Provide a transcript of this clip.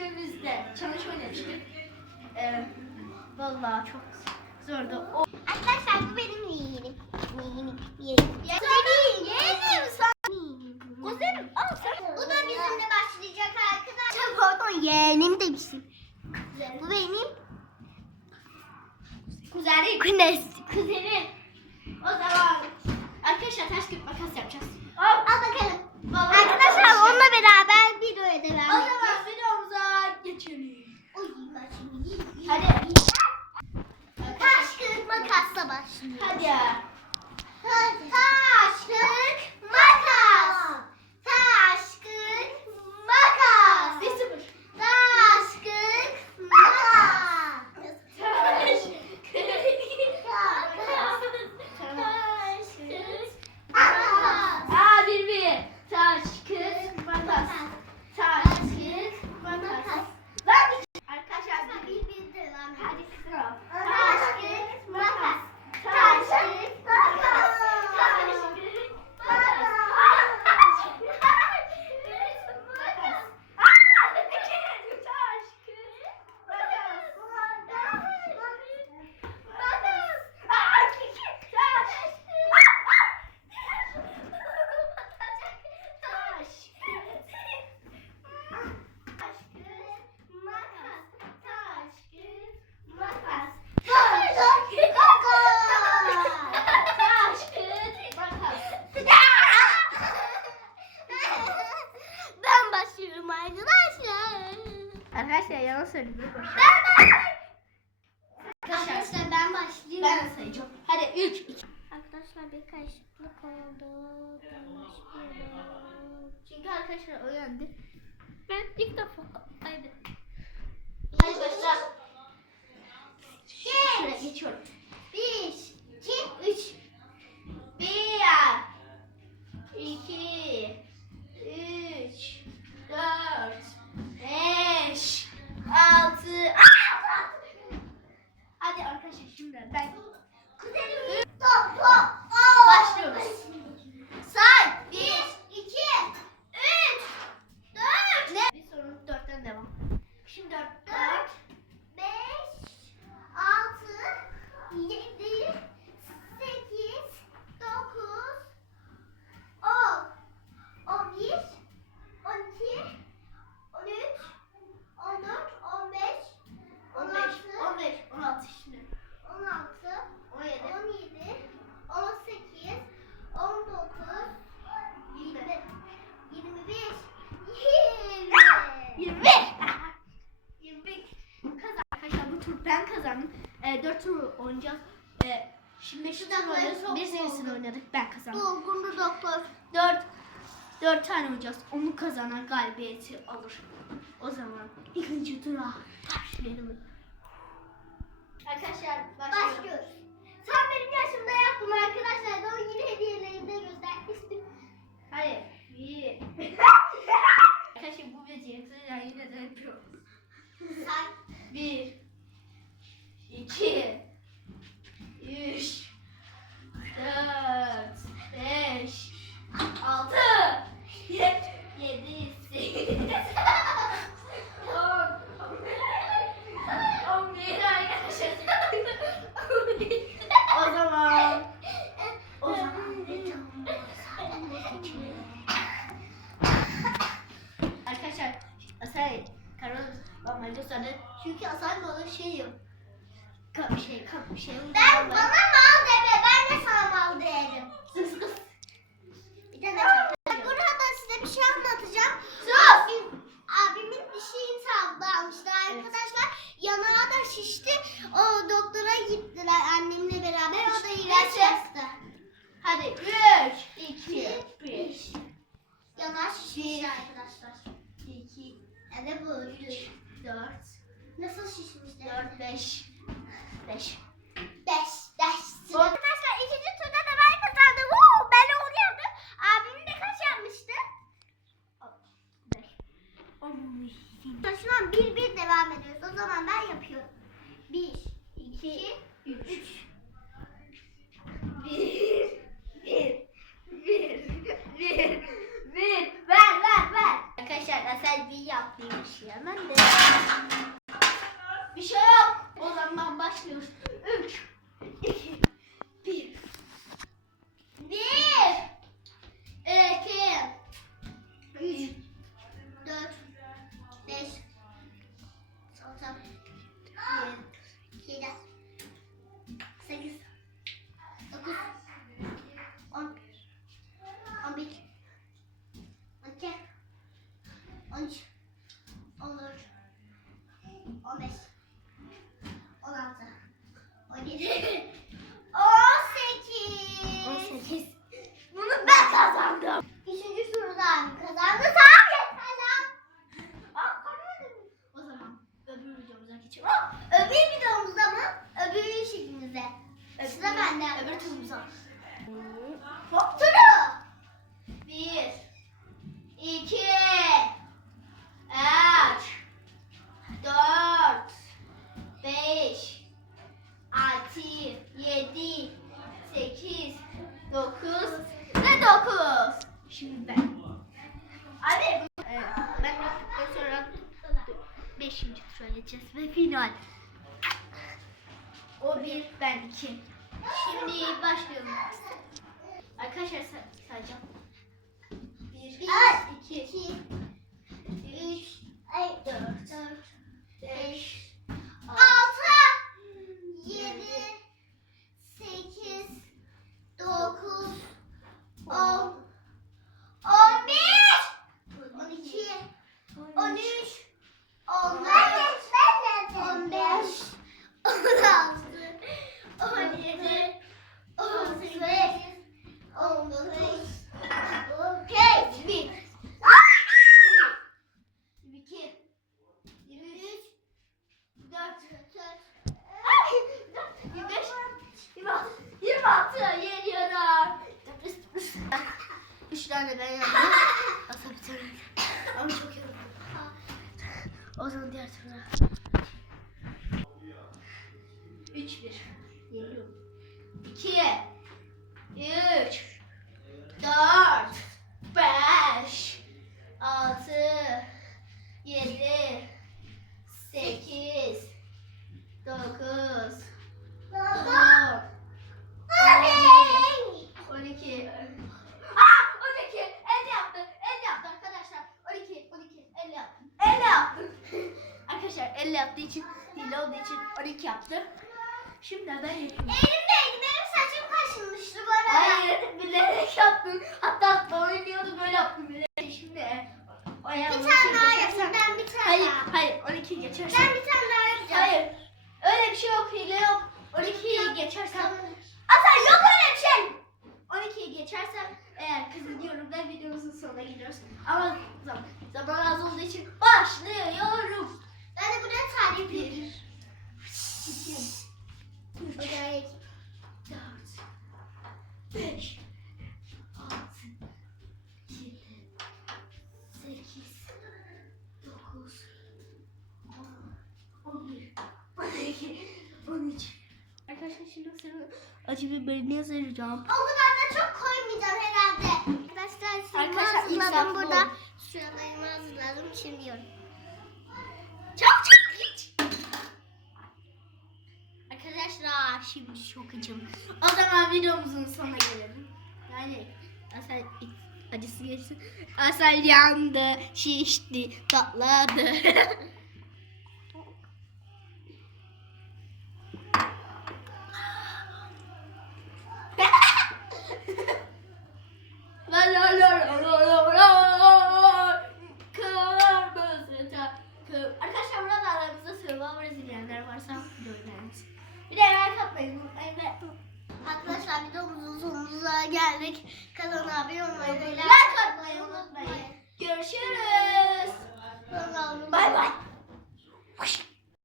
görüşmemizde challenge oynamıştık. Ee, vallahi çok zordu. O Arkadaşlar bu benim yeğenim. Yeğenim. Yeğenim. Yeğenim sen. Kuzenim al sen. Bu da bizimle başlayacak arkadaşlar. Pardon yeğenim demişim. Bu benim Kuzenim. kunes. Kuzenim. O zaman arkadaşlar taş kırık makas yapacağız. Al, al bakalım. Vallahi Arkadaşlar onunla beraber O devam edeceğiz. zaman videomuza geçelim. Hadi. Taş kırık makasla başlıyor. Hadi. Taş kırık makas. Taş kırık makas. Bir sıfır. Taş kırık makas. Taş kırık. Taş kırık Aa bir bir. Taş kırık makas. Taş kırık makas. Lan bir- Arkadaşlar bir bir devam hadi sıra. Taş kırık makas. Taş kırık makas. Taş kırık makas. Ben başlıyorum arkadaşlar. Arkadaşlar yalan söylüyorum. Arkadaşlar ben başlıyorum. Ben sayacağım. Hadi 3, 2. Arkadaşlar bir karışıklık oldu. Çünkü arkadaşlar uyandı. Ben ilk defa kaybettim. Hadi başla. Şuraya geçiyorum. Bir, iki, üç. Bir, iki, üç, dört, beş, altı. Hadi arkadaşlar şimdi ben Kuzenim. Top, top. Oo. Başlıyoruz. Say. Bir, iki, üç, dört. Ne? bir sorun dörtten devam. Şimdi dört, Dört, dört, beş, altı, yedi, sekiz, dokuz, on, on bir, on iki, on üç, on dört, on beş, on on beş, altı, on beş, on altı şimdi. on altı, On yedi, on yedi, on sekiz, on dokuz, yirmi, yirmi bir, yirmi. yirmi. Yirmi bir. Kazan. Arkadaşlar bu tur ben kazandım. E, dört tur oynayacağız. E, şimdi şu dakika oynadık. Bir senesini oldu. oynadık. Ben kazandım. Dolgunlu doktor. Dört, dört tane oynayacağız. Onu kazanan galibiyeti alır. O zaman ikinci tura başlayalım. Arkadaşlar başlayalım. Başlıyoruz. Sen benim yaşımda yaptın arkadaşlar. Da o yine hediyelerimi de göstermiştim. Hadi. Bir. Arkadaşlar bu beceriksizler yine de yapıyoruz. Say. Bir. iki, Üç. Dört. Beş. Altı. Yedi. Yedi. Sekiz. On. On bir arkadaşlar. On bir. O zaman. O zaman. Arkadaşlar Asay Karol bana gösterdi. Çünkü Asay bana şey yok. Ka şey ka şey Ben bana mal deme. Ben de sana mal derim. Sus sus. Bir tane çok- Burada size bir şey anlatacağım. Sus! Abim, abimin dişini sablanmıştı arkadaşlar. Yanağı da şişti. O doktora gittiler annemle beraber. O da ilaç yazdı. Hadi 3 2 1 Yanağı Bir. arkadaşlar. 2 Evet bu. 3 4 Nasıl şişmiş? 4 5 5 Beş. Beş. 15, 16, 17, 18. 18. Bunu ben kazandım. Üçüncü soruda abim kazandı. Lan. Aa, kazandım. O zaman öbür videomuza geçelim. Oh, öbür videomuzda mı? Öbür işimizde. Sıra bende. Öbür turumuza. Hop turu. Bir, dokuz ve dokuz. Şimdi ben. Abi e, ben yaptıktan sonra beşinci tura geçeceğiz ve final. O bir, ben iki. Şimdi başlıyorum. Arkadaşlar say sayacağım. Bir, iki, tane ben yaptım. Aslında bir tane. Ama çok yoruldum. O zaman diğer turda. 3-1. Arkadaşlar el yaptığı için hile olduğu için on iki yaptım. Şimdi ben yapayım. Elimdeydi. Benim saçım kaşınmıştı bu arada. Hayır bilerek yaptım. Hatta oynuyordu böyle yaptım bilerek. Şimdi e, o Bir ayağımı tane daha yapayım. Ben bir tane Hayır daha. hayır 12 geçersem. Ben bir tane daha yapacağım. Hayır. Öyle bir şey yok hile yok. 12'yi geçersem. Tamam. Ata yok öyle bir şey. 12'yi geçersem eğer kazanıyorum da videomuzun sonuna gidiyoruz. Ama zaman, zaman az olduğu için başlıyorum. Ben de buraya tarih Bir, yapayım. iki, üç, Buraya yapayım. dört, beş, altı, yedi, sekiz, dokuz, on, on bir, on iki, on üç. Arkadaşlar şimdi sana acı biberini yazaracağım. O kadar da çok koymayacağım herhalde. Arkadaşlar Arkadaşlar, hazırladım burada. Şuralarımı hazırladım. Şimdi yiyorum. Çok çok hiç. Arkadaşlar şimdi çok acım. O zaman videomuzun sonuna gelelim. Yani Asel acısı geçsin. Asel yandı, şişti, patladı. La la la la la la la. Kırmızı takım. Arkadaşlar burada aramızda Survivor izleyenler varsa görmeniz. Bir de like atmayı unutmayın ve Arkadaşlar videomuzun geldik. Kanala abone olmayı ve like atmayı unutmayın. Görüşürüz.